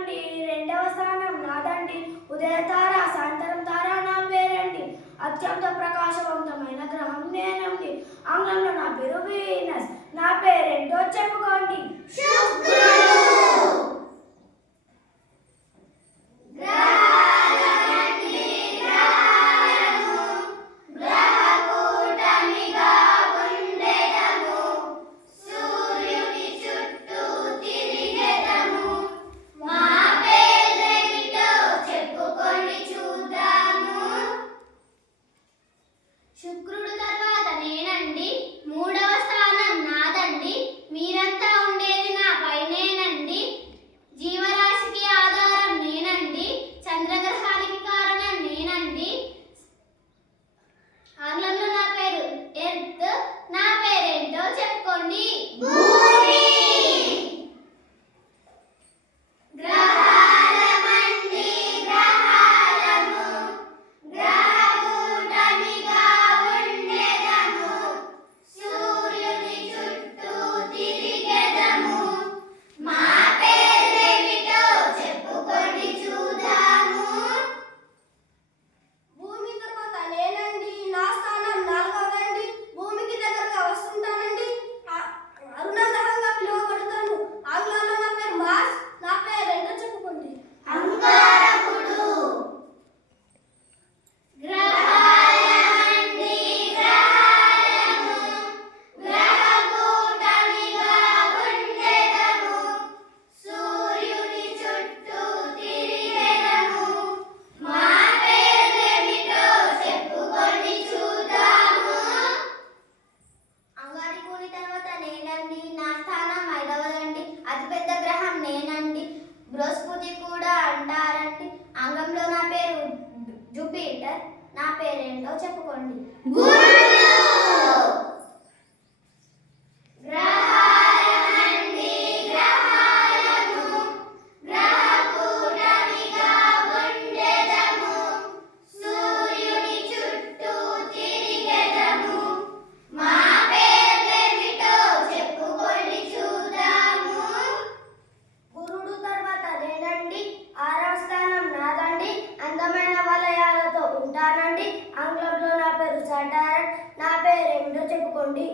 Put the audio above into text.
నేనండి. రెండవ స్థానం నాదండి. ఉదయతార సాయంత్రం తార నా పేరండి. అత్యంత ప్రకాశవంతమైన గ్రహం నేనండి. ఆంగ్లంలో నా పేరు వీనస్. నా పేరేంటో చెప్పుకోండి. శుక్రుడు తర్వాత నేనండి. మూడవ స్థానం నాదండి. మీరంతా ఉండేది నా పైనేనండి. జీవరాశికి ఆధారం నేనండి. చంద్రగ్రహానికి కారణం నేనండి. ఆంగ్లంలో నా పేరు ఎర్త్. నా పేరేంటో చెప్పుకోండి. బృహస్పతి కూడా అంటారండి. ఆంగ్లంలో నా పేరు జూపిటర్. నా పేరేంటో చెప్పుకోండి. ఆంగ్లంలో నా పేరు సాటర్న్. నా పేరేమిటో చెప్పుకోండి.